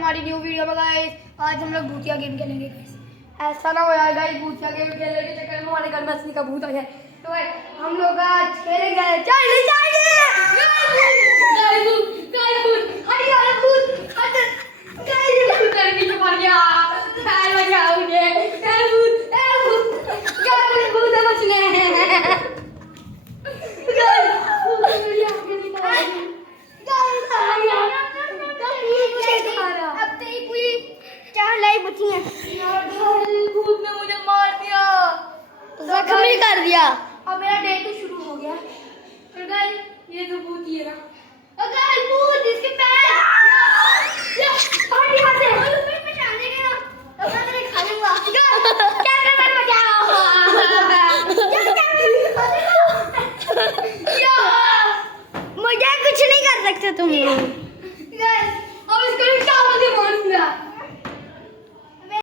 हमारी new video में guys. आज हम लोग भूतिया गेम खेलेंगे गाइस। ऐसा ना हो यार गाइस भूतिया गेम खेलने के चक्कर में हमारे घर में असली का भूत आ जाए। तो भाई हम लोग आज खेलेंगे चाइल्ड भूत ने मुझे मार दिया, जख्मी कर दिया। अब मेरा डे तो शुरू हो गया। तो गाइस ये तो भूत ही है ना। और गाइस भूत इसके पैर हट यहाँ से। मैं बचाने के ना तो मैं तेरे खा लूंगा। कैमरा मैन बचाओ। मुझे कुछ नहीं कर सकते तुम। गाइस